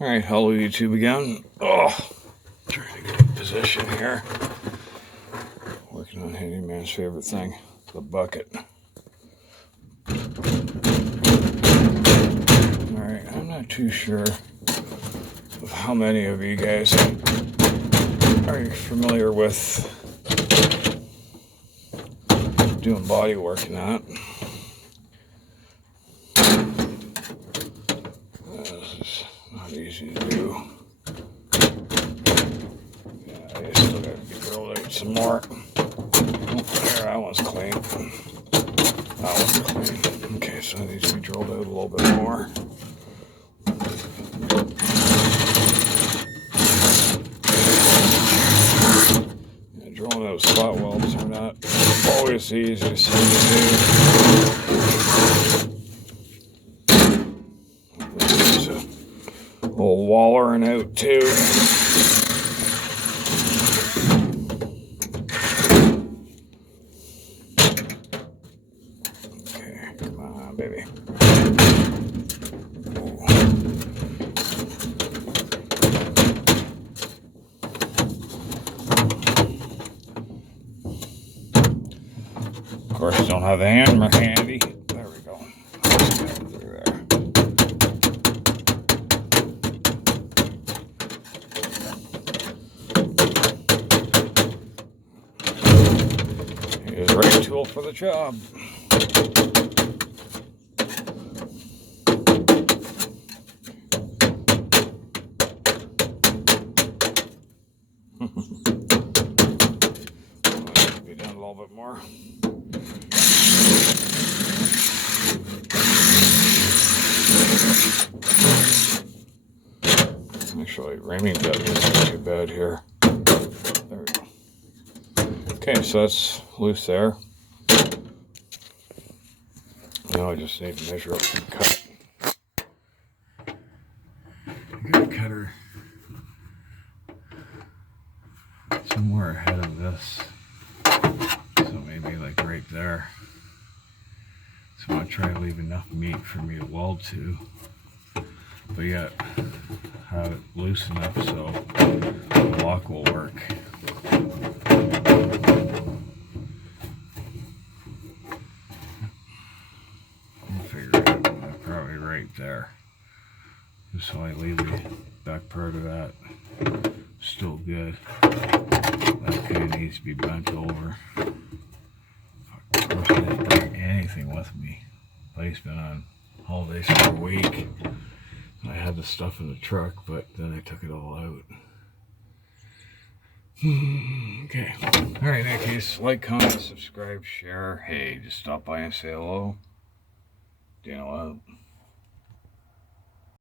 Alright, hello YouTube again. Trying to get in position here. Working on handyman's favorite thing, the bucket. Alright, I'm not too sure of how many of you guys are familiar with doing body work and that. This is not easy to do. Yeah, I still got to be drilled out some more. Oh, there, that one's clean. That one's clean. Okay, so it needs to be drilled out a little bit more. Yeah, drilling out spot welds are not always the easiest thing to do. There's a little wallering out too. Okay, come on, baby. Of course, don't have the hammer handy. There we go. Through there. Here's the right tool for the job. Be done a little bit more. Actually, ramming depth isn't too bad here. There we go. Okay, so that's loose there. Now I just need to measure up and cut. I got a cutter somewhere ahead of this, so maybe like right there. So I'm gonna try to leave enough meat for me to weld to, but yet have it loose enough so the block will work. I'll figure it out. Probably right there. Just so I leave the back part of that still good. That kind of needs to be bent over. Of course, I didn't bring anything with me. Place been on holidays for a week. I had the stuff in the truck, but then I took it all out. Okay. Alright, in that case, like, comment, subscribe, share. Hey, just stop by and say hello. Daniel out.